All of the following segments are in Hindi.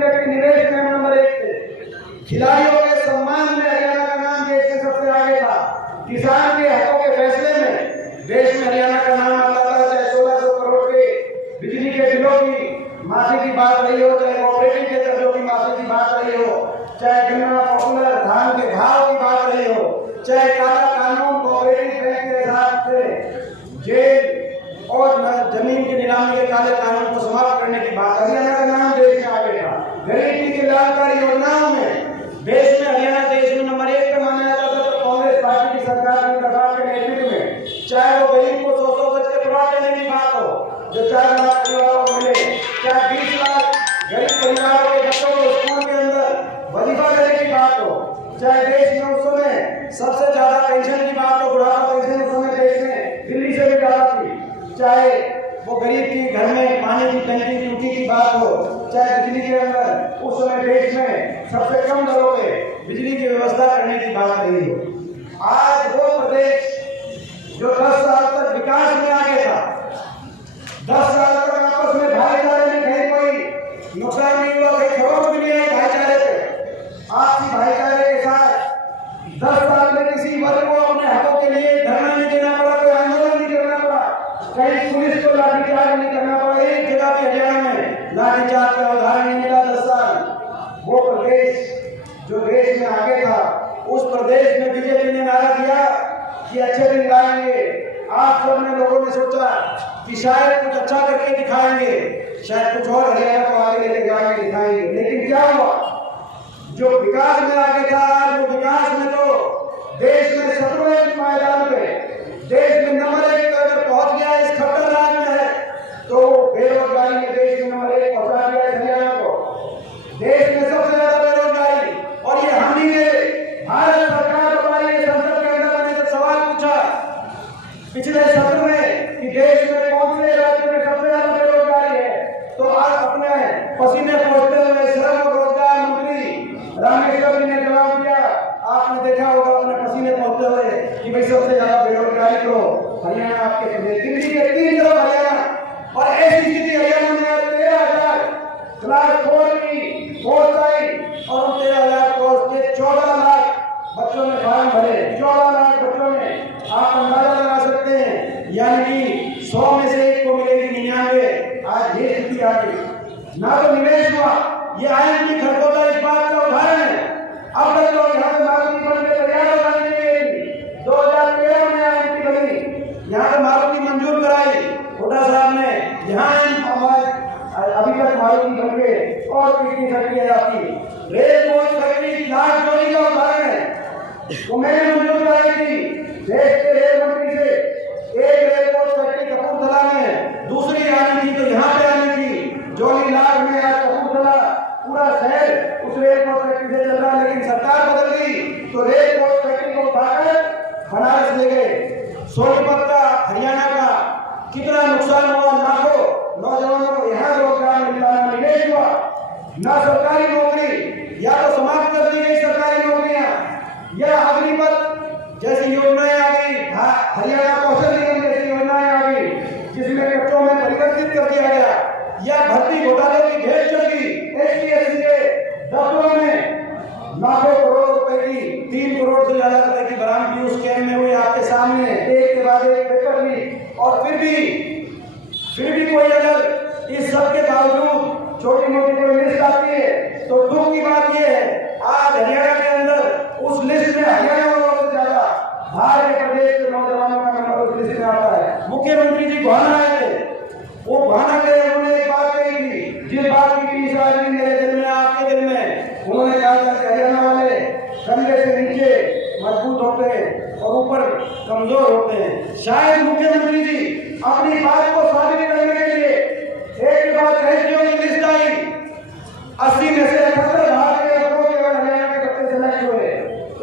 व्यक्ति निवेश में हम नंबर 1 थे। खिलाड़ियों के सम्मान में हरियाणा का नाम देश में सबसे आगे था। किसान के हकों के फैसले में देश में हरियाणा का नाम आता था। चाहे 1600 करोड़ के बिजली के बिलों की माफी की बात रही हो, चाहे कोऑपरेटिव के कर्जों की माफी की बात रही हो, चाहे गन्ना पॉपुलर धान के भाव की बात रही हो, चाहे काला कानून कोऑपरेटिव बैंक के हिसाब से जेल और जमीन की नीलामी के काले कानून को समाप्त करने की बात, हरियाणा का नाम देश में आगे था। गरीबी की कल्याणकारी योजनाओं में देश में हरियाणा देश में नंबर 1 पे माना जाता था। तो कांग्रेस पार्टी की सरकार के नेतृत्व में चाहे वो गरीब को 100 गज के प्लॉट देने की बात हो जो 4 लाख परिवारों को मिले, चाहे 20 लाख गरीब परिवारों के बच्चों को स्कूल के अंदर वजीफा देने की बात हो, चाहे देश में उस समय सबसे ज्यादा पेंशन की बात हो, बुढ़ापा पेंशन उस समय देश में दिल्ली से भी ज्यादा थी, चाहे वो गरीब की घर में पानी की टंकी टूटी की बात हो, चाहे बिजली के अंदर उस समय देश में सबसे कम दरों पे बिजली की व्यवस्था करने की बात रही हो। आज वो प्रदेश जो 10 साल तक विकास में आगे था, 10 साल तक आपस में भाईचारे में कहीं कोई नुकसान नहीं हुआ, कहीं खरोच भी नहीं आई भाईचारे पे, आपसी भाईचारे के साथ 10 साल में किसी वर्ग को अपने हकों के लिए धरना नहीं देना पड़ा, कोई आंदोलन नहीं करना पड़ा, कहीं पुलिस को लाठीचार्ज नहीं करना पड़ा। एक जगह भी हरियाणा में लाठीचार्ज का उदाहरण नहीं मिला 10 साल। वो प्रदेश जो देश में आगे था, उस प्रदेश में बीजेपी ने नारा दिया कि अच्छे दिन लाएंगे। आप सब ने लोगों ने सोचा कि शायद कुछ अच्छा करके दिखाएंगे, शायद कुछ और हरियाणा को आगे लेके जाके दिखाएंगे, लेकिन क्या हुआ? जो विकास में आगे था, वो विकास में तो देश में 17वें पायदान पे देश में नंबर 1 पर अगर पहुंच गया, इस खट्टर राज में है, तो बेरोजगारी में देश में नंबर 1 पहुंचा दिया हरियाणा को। देश में सबसे ज्यादा बेरोजगारी, और ये हम ही ने भारत सरकार हमारी संसद के अंदर मैंने जब सवाल पूछा पिछले सत्र में कि देश में कौन से राज्य में सबसे ज्यादा बेरोजगारी है, तो आज अपने पसीने पोंछते हुए श्रम और रोजगार मंत्री रामेश्वर जी ने जवाब दिया। आपने देखा होगा अपने पसीने पोंछते हुए कि भाई सबसे ज्यादा बेरोजगारी तो हरियाणा आपके प्रदेश, दिल्ली के 3 तरफ हरियाणा, और ऐसी स्थिति हरियाणा में 13,000 क्लास 4 की पोस्ट आई, और 13,000 पोस्ट के 14 लाख बच्चों ने फॉर्म भरे, 14 लाख बच्चों ने। आप अंदाजा लगा सकते हैं, यानी कि 100 में से 1 को मिलेगी 99। आज ये स्थिति आ गई, ना तो निवेश हुआ। ये आयन की खरगोदा इस बात का उदाहरण है। अब तक लोग यहाँ पे मारुति बन के तैयार हो जाने के लिए 2013 में आयन की बनी, यहाँ पे मारुति मंजूर कराई हुड्डा साहब ने, यहाँ अभी तक मारुति बन के और कितनी फैक्ट्रियां जाती। रेल कोच फैक्ट्री लाख चोरी का उदाहरण है, वो मैंने मंजूर कराई थी देश के रेल मंत्री से। एक रेल कोच फैक्ट्री कपूरथला में, दूसरी आनी थी तो यहाँ पे आनी थी जोली लाख में। आज कपूरथला पूरा शहर उस रेल कोच फैक्ट्री से चल रहा है, लेकिन सरकार बदल गई तो रेल कोच फैक्ट्री को उठाकर बनारस ले गए। सोनीपत का हरियाणा का कितना नुकसान हुआ, लाखों नौजवानों को यहाँ रोजगार मिला, ना निवेश हुआ, ना सरकारी नौकरी, या तो समाप्त कर दी गई सरकारी नौकरियां, या अग्निपथ जैसी योजनाएं आ गई, हरियाणा कौशल निगम जैसी योजनाएं आ गई जिसमें कच्चों में परिवर्तित कर दिया गया, या भर्ती घोटाले की भेंट चढ़ी एससी के दफ्तरों में लाखों करोड़ रुपए की 3 करोड़ से ज्यादा रुपए की बरामदगी उस कैम में हुई आपके सामने, एक के बाद एक पेपर लीक। और फिर भी कोई अगर इस सब के बावजूद छोटी मोटी कोई लिस्ट आती है तो दुख की बात यह है आज हरियाणा के अंदर उस लिस्ट में हरियाणा वालों से ज्यादा बाहर के प्रदेश के नौजवानों का नंबर उस लिस्ट में आता है। मुख्यमंत्री जी गोहाना आए थे, वो गोहाना गए, उन्होंने एक बात कही थी, जिस बात की 30 आदमी मेरे दिल में आपके दिल में, उन्होंने कहा था कि हरियाणा वाले कंधे से नीचे मजबूत होते हैं और ऊपर कमजोर होते हैं। शायद मुख्यमंत्री जी अपनी बात को साबित करने के लिए एक के बाद एसडीओ की लिस्ट आई, 80 में से 78 भारतीय केवल हरियाणा के बच्चे सेलेक्ट हुए।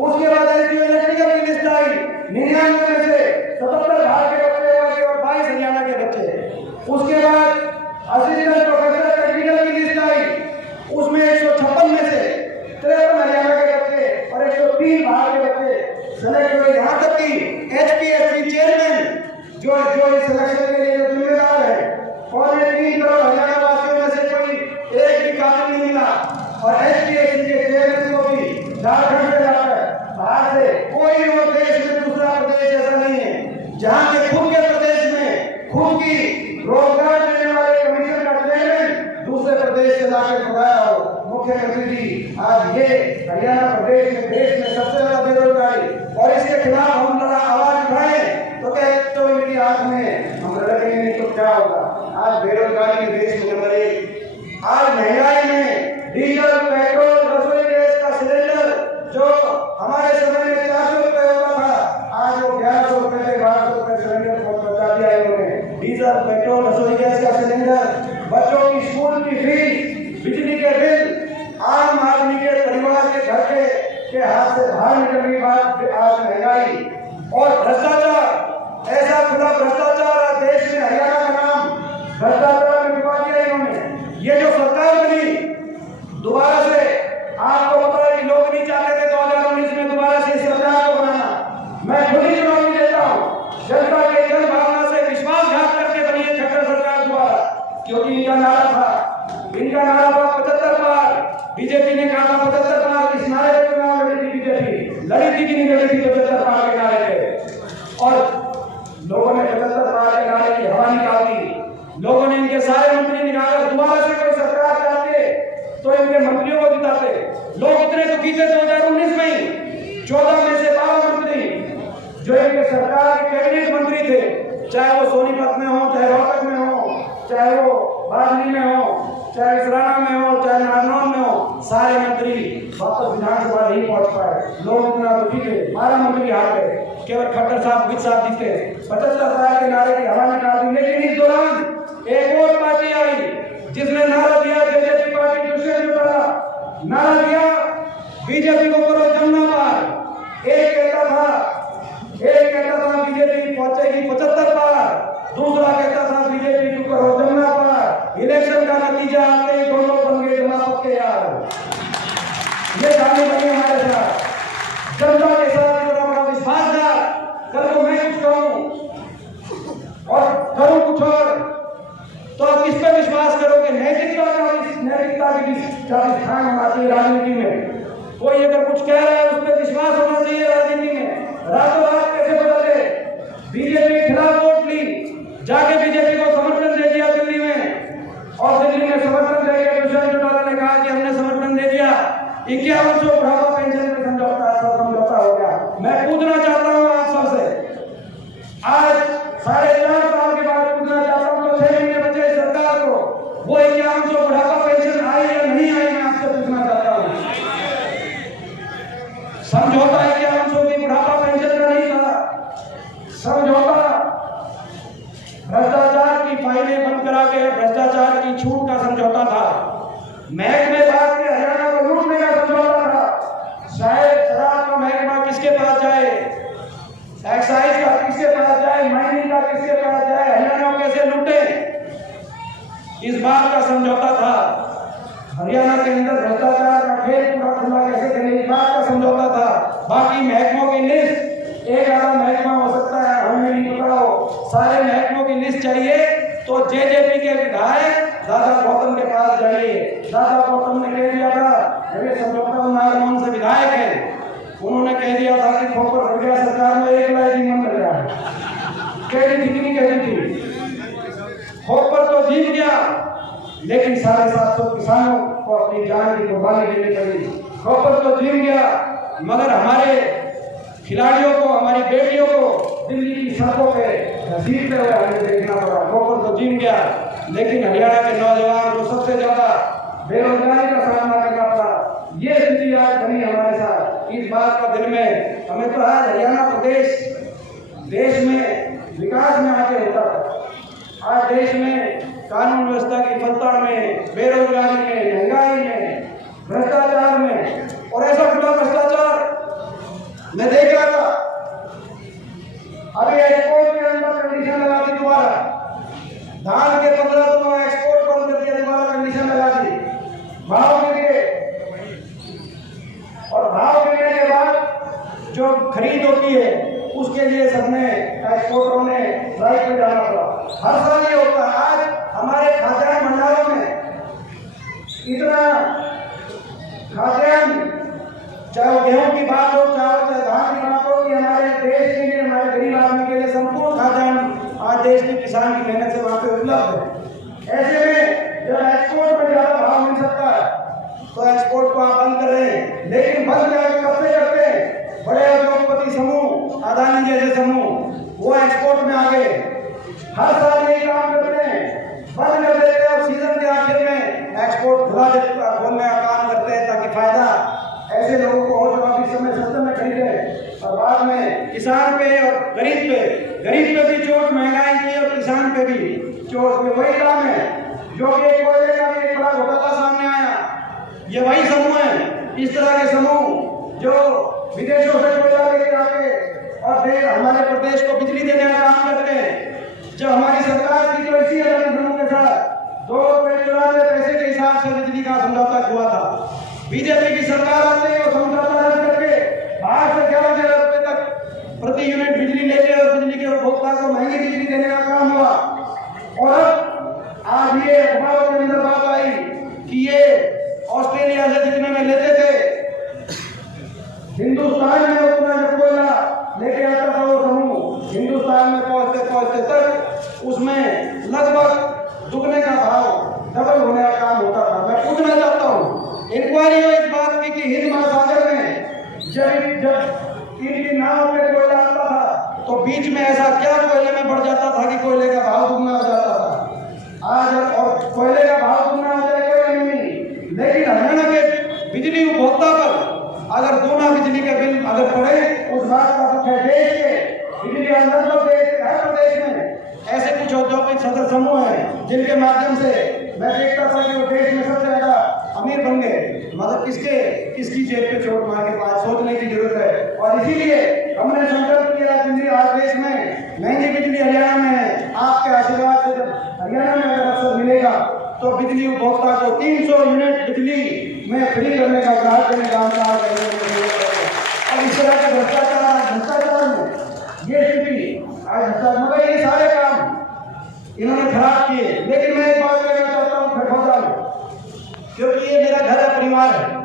उसके बाद एसडीओ इलेक्ट्रिकल की लिस्ट आई, 99 में से 77 भारतीय बच्चे और 22 हरियाणा के बच्चे। उसके बाद असिस्टेंट प्रोफेसर टेक्निकल की लिस्ट आई, उसमें 156 में से 53 हरियाणा के बच्चे और 103 बाहर के बच्चे सेलेक्ट हुए। यहाँ तक कि एचपीएससी चेयरमैन जो इस सिलेक्शन के लिए जिम्मेदार है, 3.25 करोड़ हरियाणा वासियों में से कोई एक भी काबिल नहीं मिला। झारखंड से जाकर बाहर से कोई और देश में दूसरा प्रदेश ऐसा नहीं है जहाँ के खुद के प्रदेश में खुद की रोजगार देने वाले कमीशन का चेयरमैन दूसरे प्रदेश से लाके खुदाया हो। मुख्यमंत्री जी, आज ये हरियाणा प्रदेश में देश में सबसे ज्यादा बेरोजगारी और इसके खिलाफ हम जरा आवाज उठाएं तो क्या तो इनकी आंख में हम लड़ेंगे नहीं तो क्या होगा। आज बेरोजगारी के देश में नंबर 1। आज महंगाई में डीजल, पेट्रोल, रसोई गैस का सिलेंडर जो हमारे समय में 400 रुपए होता था, आज वो 1100 रुपए से 1200 रुपए सिलेंडर को पहुंचा दिया इन्होंने। डीजल, पेट्रोल, रसोई गैस का सिलेंडर, बच्चों की स्कूल की फीस, बिजली के बिल, आम आदमी के परिवार के घर के हाथ से बाहर निकलने के बाद आज महंगाई और भ्रष्टाचार, ऐसा खुला भ्रष्टाचार आज देश में हरियाणा का नाम भ्रष्टाचार में डुबा दिया इन्होंने। ये जो सरकार बनी दोबारा से, आपको पता है कि लोग नहीं चाहते थे 2019 में दोबारा से इस सरकार को बनाना। मैं खुद ही चुनौती देता हूँ, जनता के जन भावना से विश्वासघात करके बनी है खट्टर सरकार दोबारा, क्योंकि इनका नारा था 75 पार। बीजेपी ने कहा था 75 पार, इस नारे पे चुनाव लड़ी थी बीजेपी, लड़ी थी कि नहीं लड़ी थी 75 पार के नारे पे, और लोगों ने 75 पार के नारे की हवा निकाल दी। लोगों ने इनके सारे मंत्री निकाले। दोबारा से कोई सरकार चाहते तो इनके मंत्रियों को जिताते। लोग इतने दुखी थे 2019 में 14 में से 12 मंत्री जो इनके सरकार के कैबिनेट मंत्री थे, चाहे वो सोनीपत में हो, चाहे रोहतक में हो, चाहे वो बाड़मेर में हो, चाहे इसराना में हो, चाहे नारनौल में हो, सारे मंत्री वापस विधानसभा नहीं पहुंच पाए। लोग इतना दुखी थे, 12 मंत्री हार गए, केवल खट्टर साहब विद साहब दिखते। 75 साल के नारे की हवा निकाल दी। लेकिन इस दौरान एक और पार्टी आई जिसने नारा दिया, बीजेपी पार्टी दुष्यंत चौटाला नारा दिया, बीजेपी को करो जमुना पार। एक कहता था बीजेपी पहुंचेगी 75 पार, दूसरा कहता था बीजेपी को करो जमुना पार। इलेक्शन का नतीजा आते ही दोनों बन गए जमा पक्के यार। ये कहानी बनी हमारे साथ, जनता के साथ इतना बड़ा विश्वासघात। कल को मैं कुछ कहूं और करूं कुछ और, तो आप किस पे विश्वास करोगे? नैतिकता की स्थान होना चाहिए राजनीति में। कोई अगर कुछ कह रहा है उस पर विश्वास होना चाहिए राजनीति में। रातों रात कैसे बदले? बीजेपी के खिलाफ वोट ली, जाके बीजेपी को समर्थन दे दिया दिल्ली में, और दिल्ली में समर्थन देकर दुष्यंत चौटाला ने कहा कि हमने समर्थन दे दिया। 5100 बुढ़ापा पेंशन में समझौता हो गया। मैं पूछना चाहता हूँ आप सबसे, आज 4.5 साल के बाद पूछना चाहता हूँ, तो 6 महीने बचे सरकार को, वो 5100 बुढ़ापा पेंशन आई या नहीं आई? मैं आपसे पूछना चाहता हूँ। समझौता 5100 की बुढ़ापा पेंशन का नहीं था, समझौता भ्रष्टाचार की फाइलें बंद करा के भ्रष्टाचार की छूट का समझौता था। महकमे बात के हरियाणा को लूटने का समझौता था। शायद शराब का महकमा किसके पास जाए, एक्साइज का किसके पास जाए, माइनिंग का किसके पास जाए, हरियाणा को कैसे लूटे, इस बात का समझौता था। हरियाणा के अंदर भ्रष्टाचार का खेल पूरा खुला कैसे करें, इस बात का समझौता था। बाकी महकमों की लिस्ट, एक आधा महकमा हो सकता है, हमें नहीं पता हो, सारे महकमों की लिस्ट चाहिए तो जेजेपी के विधायक दादा गौतम के पास जाइए। दादा गौतम ने कह दिया था, मेरे समझौता नारनौल से विधायक है, उन्होंने कह दिया था कि खोपर बढ़ गया सरकार में 1 लाख जीवन मिल रहा है। कह दी थी, कह दी थी, खोपर तो जीत गया, लेकिन 750 किसानों को अपनी जान की कुर्बानी देनी पड़ी। खोपर तो जीत गया, मगर हमारे खिलाड़ियों को, हमारी बेटियों को दिल्ली की सड़कों पे घसीटते हुए हमें देखना पड़ा। खोपर तो जीत गया, लेकिन हरियाणा के नौजवान को सबसे ज्यादा बेरोजगारी का सामना करना पड़ा। ये स्थिति आज बनी हमारे साथ। इस बात का दिल में हमें तो आज हरियाणा प्रदेश देश में विकास में आगे होता है। आज देश में कानून व्यवस्था की फलता में, बेरोजगारी में, महंगाई में, भ्रष्टाचार में, और ऐसा खुला भ्रष्टाचार मैं देख रहा था। अभी एक्सपोर्ट के अंदर कंडीशन लगा दी दोबारा, धान के 15 दिनों एक्सपोर्ट बंद कर दिया, दोबारा कंडीशन लगा दी, भाव गिर गए, और भाव गिरने के बाद जो खरीद होती है उसके लिए सबने एक्सपोर्टरों ने स्ट्राइक पे जाना पड़ा। हर साल ये होता है। आज हमारे खाद्यान्न भंडारों में इतना खाद्यान्न चाहे वो गेहूं की बात हो, चाहे धान की बात हो, कि हमारे देश के लिए, हमारे गरीब आदमी के लिए संपूर्ण खाद्यान्न आज देश के किसान की मेहनत से वहां पे उपलब्ध है। ऐसे में जब एक्सपोर्ट में ज्यादा भाव मिल सकता है तो एक्सपोर्ट को आप बंद कर रहे हैं, लेकिन बंद कब से करते हैं? बड़े उद्योगपति समूह, अदानी जैसे समूह, वो एक्सपोर्ट में आ गए, हर साल यही काम करते हैं, बंद कर देते हैं और सीजन के आखिर में एक्सपोर्ट खोलने का काम करते हैं ताकि फायदा ऐसे लोगों को हो जो अभी समय सस्ते में खरीदे और बाद में किसान पे और गरीब पे भी चोट, महंगाई की और किसान पे भी चोट। में वही काम है जो कि कोयले का भी एक बड़ा घोटाला सामने आया, ये वही समूह है, इस तरह के समूह जो विदेशों से कोयला लेके आके और हमारे प्रदेश को बिजली देने का काम करते हैं। जब हमारी सरकार की तो इसी समूह के साथ 2 रुपये 94 पैसे के हिसाब से बिजली का समझौता हुआ था, बीजेपी की सरकार आते ही वो समझौता रद्द करके 8 से 11,000 रुपये तक प्रति यूनिट बिजली लेके और बिजली के उपभोक्ता को महंगी बिजली देने का काम हुआ। और आज ये अखबारों के अंदर बात आई कि ये ऑस्ट्रेलिया से जितने में लेते थे, हिंदुस्तान में उतना जब कोयला लेके आता था वो समूह, हिंदुस्तान में पहुंचते तक उसमें लगभग दुगने का भाव, डबल होने का काम होता था। मैं पूछना चाहता हूँ, इंक्वायरी हो इस बात की कि हिंद महासागर में जब इनकी नाव में कोयला आता था तो बीच में ऐसा क्या कोयले में बढ़ जाता था कि कोयले का भाव दुगना हो जाता था। आज और कोयले का भाव दुगना हो जाए कोई नहीं, लेकिन हरियाणा के बिजली उपभोक्ता पर अगर दोना बिजली के बिल अगर पड़े, उस बात का दुख है। देश के बिजली अंदर तो हर प्रदेश में ऐसे कुछ औद्योगिक सदस्य समूह हैं जिनके माध्यम से मैं देखता था कि वो देश में सबसे ज्यादा अमीर बन गए। मतलब किसकी जेब पे चोट मार के पास सोचने की जरूरत है। और इसीलिए हमने संकल्प किया दिल्ली आज देश में महंगी बिजली हरियाणा में है। आपके आशीर्वाद से जब हरियाणा में अगर अवसर मिलेगा तो बिजली उपभोक्ता को 300 यूनिट बिजली में फ्री करने का ग्राहक देने का काम करेंगे। और इस तरह के भ्रष्टाचार में ये स्थिति आज मगर ये सारे काम इन्होंने खराब किए। लेकिन मैं एक बात कहना चाहता हूँ, क्योंकि ये मेरा घर है, परिवार है,